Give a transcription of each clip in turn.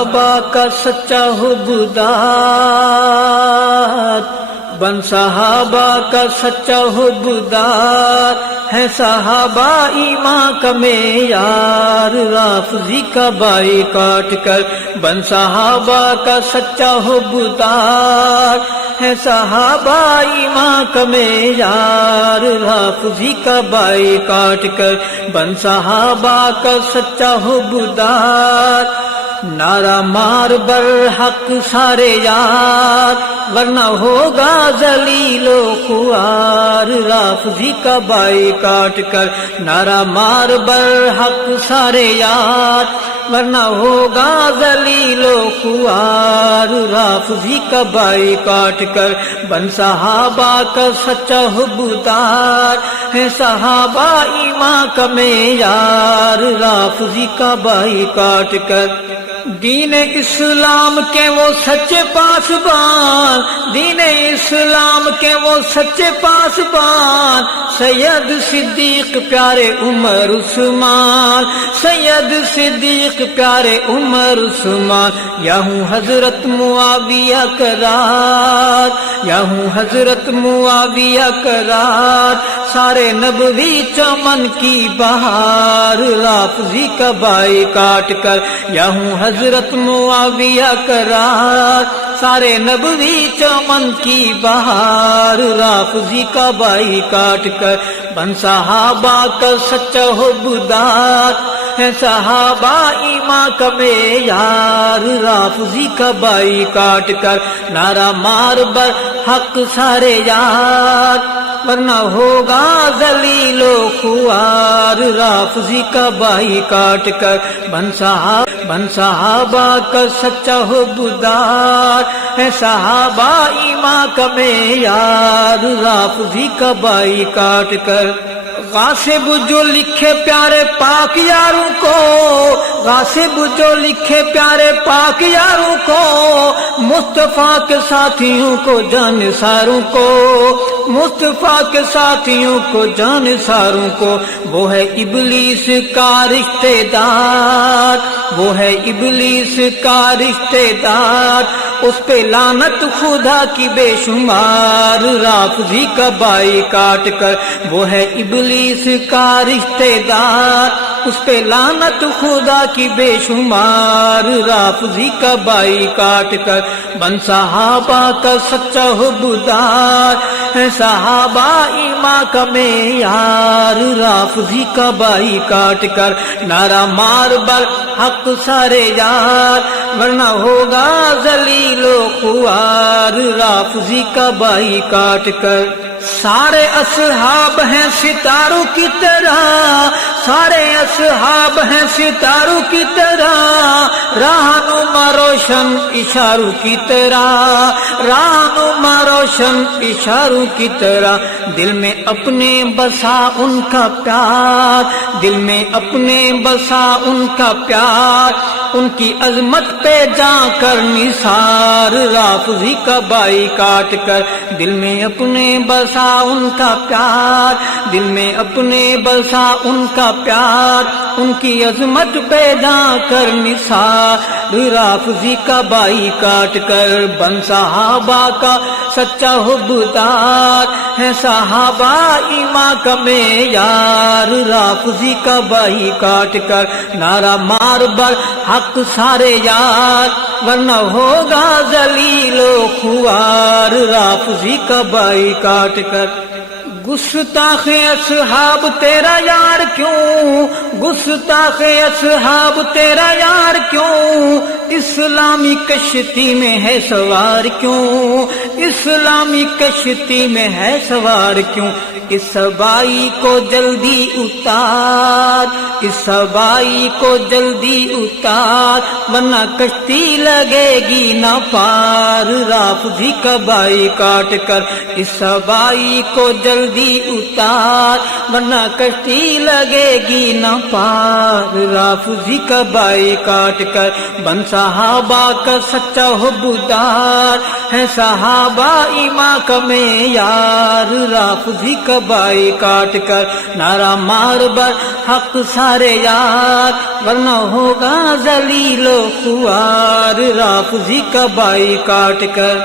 صحابہ کا سچا حبدار، بن صحابہ کا سچا حبدار ہے صحابہ ایمان کا معیار، رافضی کا بائی کاٹ کر بن صحابہ کا سچا حبدار ہے صحابہ ایمان کا معیار، رافضی کا بائی کاٹ کر بن صحابہ کا سچا حبدار، نعرہ مار بر حق سارے یار ورنہ ہوگا ذلیل و خوار، رافضی کا بائی کاٹ کر نعرہ مار بر حق سارے یار ورنہ ہوگا ذلیل و خوار، رافضی کا بائی کاٹ کر بن صحابہ کا سچا حبدار ہے صحابہ ایمان کا معیار، رافضی کا بائی کاٹ کر دین اسلام کے وہ سچے پاسبان، دین اسلام کے وہ سچے پاسبان، سید صدیق پیارے عمر عثمان، سید صدیق پیارے عمر عثمان، یا ہوں حضرت معاویہ کرار، یا ہوں حضرت معاویہ کرار، سارے نبوی چمن کی بہار، رافضی کا بائی کاٹ کر یا ہوں حضرت معاویہ کرار، سارے نبوی چمن کی بہار، رافضی کا بائی کاٹ کر بن صحابہ کا سچا حبدار ہے صحابہ ایمان کا معیار، رافضی کا بائی کاٹ کر نعرہ مار بر حق سارے یار ورنہ ہوگا ذلیل و خوار، رافضی کا بائی کاٹ کر بن صحابہ کا سچا حبدار ہے صحابہ ایمان کا معیار، رافضی کا بائی کاٹ کر غاصب جو لکھے پیارے پاک یاروں کو، غاصب جو لکھے پیارے پاک یاروں کو، مصطفیٰ کے ساتھیوں کو جانثاروں کو، مصطفیٰ کے ساتھیوں کو جانثاروں کو، وہ ہے ابلیس کا رشتہ دار، وہ ہے ابلیس کا رشتہ دار، اس پہ لعنت خدا کی بے شمار، رافضی کا بائی کاٹ کر وہ ہے ابلیس کا رشتہ دار، اس پہ لعنت خدا کی بے شمار، رافضی کا بائی کاٹ کر بن صحابہ کا سچا حبدار ہے صحابہ ایمان کا معیار، رافضی کا بائی کاٹ کر نعرہ مار بر حق سارے یار ورنہ ہوگا ذلیل و خوار، رافضی کا بائی کاٹ کر سارے اصحاب ہیں ستاروں کی طرح، سارے اصحاب ہیں ستاروں کی طرح، رہنما روشن اشاروں کی طرح، رہنما روشن اشاروں کی طرح، دل میں اپنے بسا ان کا پیار، دل میں اپنے بسا ان کا پیار، ان کی عظمت پہ جا کر نثار، رافضی کا بائی کاٹ کر دل میں اپنے بسا ان کا پیار، دل میں اپنے بسا ان کا پیار، ان کی عظمت پہ جا کر نثار، رافضی کا بائی کاٹ کر بن صحابہ کا سچا حبدار ہے صحابہ ایمان کا معیار، رافضی کا بائی کاٹ کر نعرہ مار بر حق سارے یار ورنہ ہوگا ذلیل و خوار، رافضی کا بائی کاٹ کر گستاخ اصحاب تیرا یار کیوں، گستاخ اصحاب تیرا یار کیوں، اسلامی کشتی میں ہے سوار کیوں، اسلامی کشتی میں ہے سوار کیوں، اس بائی کو جلدی اتار، اس بائی کو جلدی اتار ورنہ کشتی لگے گی نہ پار، رافضی کا بائی کاٹ کر اس بائی کو جلدی اتار ورنہ کشتی لگے گی نہ پار، رافضی کا بائی کاٹ کر بن صحابہ کا سچا حبدار ہے صحابہ ایمان کا معیار رافضی کا بائی کاٹ کر نعرہ مار بر حق سارے یار ورنہ ہوگا ذلیل و خوار رافضی کا بائی کاٹ کر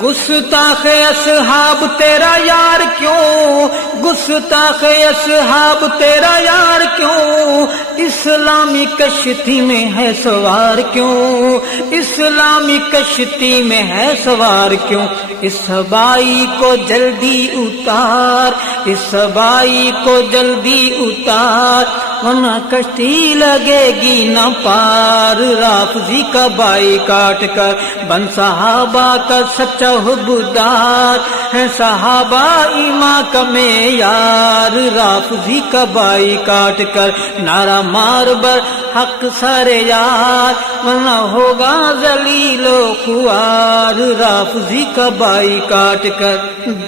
گستاخ اصحاب تیرا یار کیوں گستاخ اصحاب تیرا یار کیوں اسلامی کشتی میں ہے سوار کیوں اسلامی کشتی میں ہے سوار کیوں اس بائی کو جلدی اتار اس بائی کو جلدی اتار ورنہ کشتی لگے گی نہ پار رافضی کا بائی کاٹ کر بن صحابہ کا سچا حبدار ہے صحابہ ایمان کا معیار رافضی کا بائی کاٹ کر نعرہ مار بر حق سارے یار ورنہ ہوگا ذلیل و خوار رافضی کا بائی کاٹ کر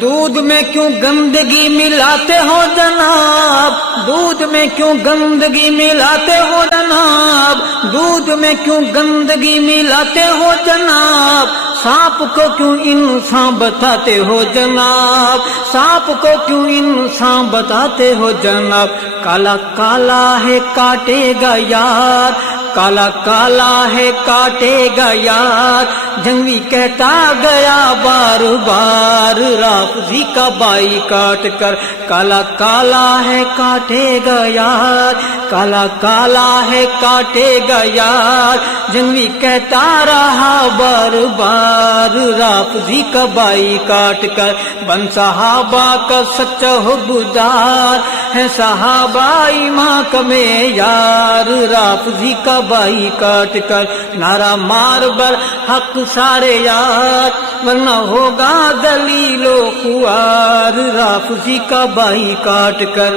دودھ میں کیوں گندگی ملاتے ہو جناب دودھ میں کیوں گندگی ملاتے ہو جناب دودھ میں کیوں گندگی ملاتے ہو جناب سانپ کو کیوں انسان بتاتے ہو جناب سانپ کو کیوں انسان بتاتے ہو جناب کالا کالا ہے کاٹے گا یار کالا کالا ہے کاٹے گا یار جنگی کہتا گیا بار بار رافضی کا بائی کاٹ کر کالا کالا ہے کاٹے گا یار کالا کالا ہے کاٹے گا یار جنگی کہتا رہا بار بار رافضی کا بائی کاٹ کر بن صحابہ کا سچا حبدار ہے صحابہ ایمان کا معیار رافضی کا بائی کاٹ کر نعرہ مار بر حق سارے یار ورنہ ہوگا ذلیل و خوار رافضی کا بائی کاٹ کر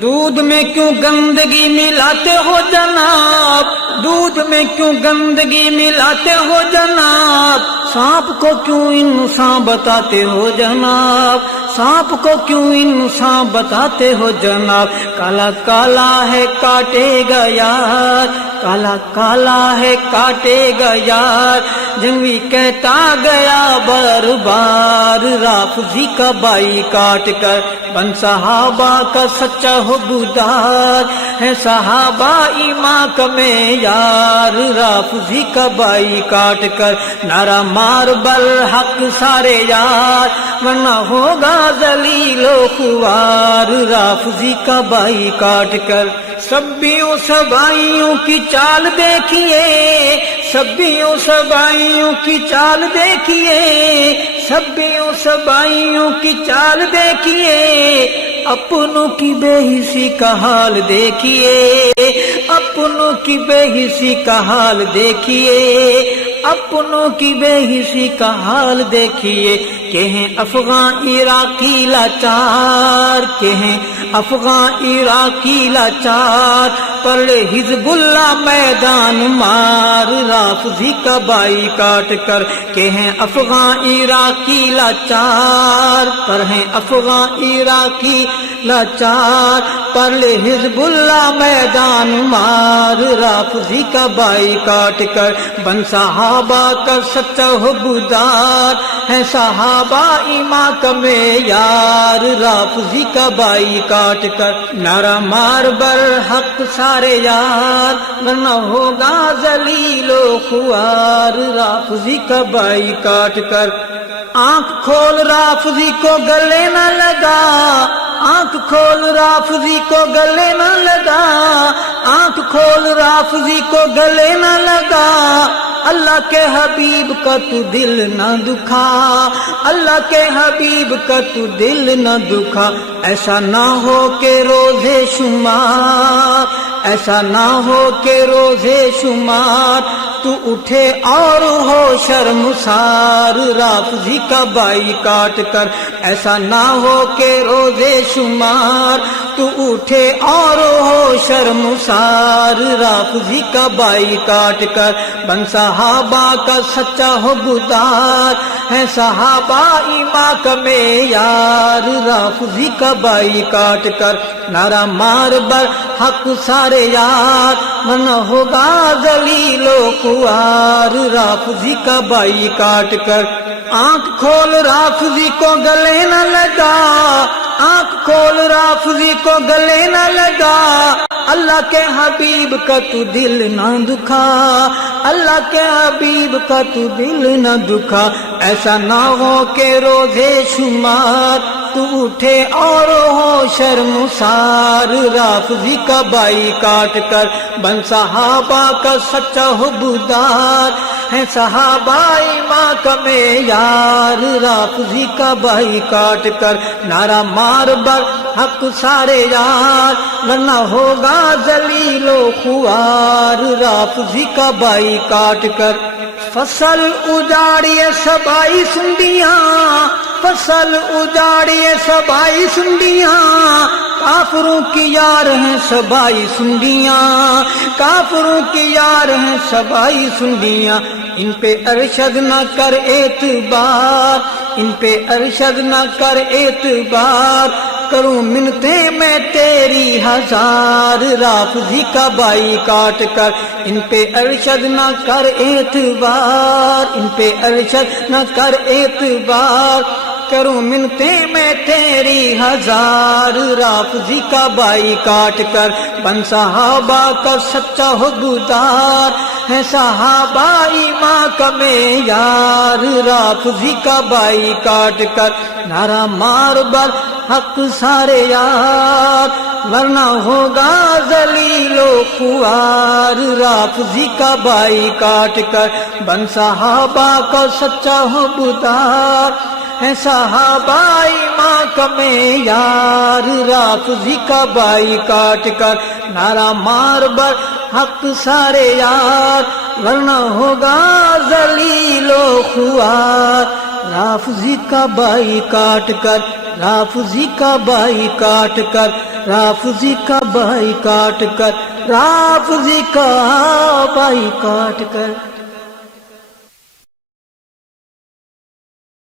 دودھ میں کیوں گندگی ملاتے ہو جناب دودھ میں کیوں گندگی ملاتے ہو جناب سانپ کو کیوں انسان بتاتے ہو جناب سانپ کو کیوں انسان بتاتے ہو جناب کالا کالا ہے کاٹے گا یار کالا کالا ہے کاٹے گا یار جنگی کہتا گیا بار بار رافضی کا بائی کاٹ کر بن صحابہ کا سچا حبدار ہے صحابہ ایمان کا معیار رافضی کا بائی کاٹ کر نعرہ مار بر حق سارے یار ورنہ ہوگا ذلیل و خوار رافضی کا بائی کاٹ کر سبیوں سبائیوں کی چال دیکھیے سبیوں سبائیوں کی چال دیکھیے سبیوں سبائیوں کی چال دیکھیے اپنوں کی بے حسی کا حال دیکھیے اپنوں کی بے حسی کا حال دیکھیے اپنوں کی بے حسی کا حال دیکھیے کہ ہیں افغان عراقی لاچار کہ ہیں افغان عراقی لاچار پر حزب اللہ میدان مار رافضی کا بائی کاٹ کر کہ ہیں افغان عراقی لاچار پر ہیں افغان عراقی لاچار پر حزب اللہ میدان مار رافضی کا بائی کاٹ کر بن صحابہ کا سچا حبدار ہے صحابہ ایمان کا معیار رافضی کا بائی کاٹ کر نعرہ مار بر حق سارے یار ورنہ ہوگا ذلیل و خوار رافضی کا بائی کاٹ کر آنکھ کھول رافضی کو گلے نہ لگا آنکھ کھول رافضی کو گلے نہ لگا آنکھ کھول رافضی کو گلے نہ لگا اللہ کے حبیب کا تو دل نہ دکھا اللہ کے حبیب کا تو دل نہ دکھا ایسا نہ ہو کہ روزے شمار ایسا نہ ہو کہ روزے شمار تو اٹھے اور ہو شرمسار رافضی کا بائی کاٹ کر ایسا نہ ہو کہ روزے شمار تو اٹھے اور ہو شرمسار رافضی کا بائی کاٹ کر بن صحابہ کا سچا حبدار ہے صحابہ ایمان کا معیار رافضی کا بائی کاٹ کر نعرہ مار بر حق سارے یار ورنہ ہوگا ذلیل و خوار رافضی کا بائی کاٹ کر آنکھ کھول رافضی کو گلے نہ لگا آنکھ کھول رافضی کو گلے نہ لگا اللہ کے حبیب کا تو دل نہ دکھا اللہ کے حبیب کا تو دل نہ دکھا ایسا نہ ہو کہ روزے شمار تو اٹھے اور ہو شرمسار رافضی کا بائی کاٹ کر بن صحابہ کا سچا حبدار ہے صحابہ ایمان کا معیار رافضی کا بائی کاٹ کر نعرہ مار بر حق سارے یار ورنہ ہوگا ذلیل و خوار رافضی کا بائی کاٹ کر فصل اجاڑیے سبائی سنڈیاں فصل اجاڑیے سبائی سنڈیاں کافروں کی یار ہیں سبائی سنڈیاں کافروں کی یار ہیں سبائی سنڈیاں ان پہ ارشد نہ کر اعتبار ان پہ ارشد نہ کر اعتبار کروں منتیں میں تیری ہزار رافضی کا بائی کاٹ کر ان پہ ارشد نہ کر اعتبار ان پہ ارشد نہ کر اعتبار کروں منتیں میں تیری ہزار رافضی کا بائی کاٹ کر بن صحابہ کا سچا حبدار ہے صحابہ ایمان کا معیار رافضی کا بائی کاٹ کر نعرہ مار بر حق سارے یار ورنہ ہوگا ذلیل و خوار رافضی کا بائی کاٹ کر بن صحابہ کا سچا حبدار ہے صحابہ ایمان کا معیار رافضی کا بائی کاٹ کر نعرہ مار بر حق سارے یار ورنہ ہوگا ذلیل و خوار رافضی کا بائی کاٹ کر رافضی کا بائی کاٹ کر رافضی کا بائی کاٹ کر رافضی کا بائی کاٹ کر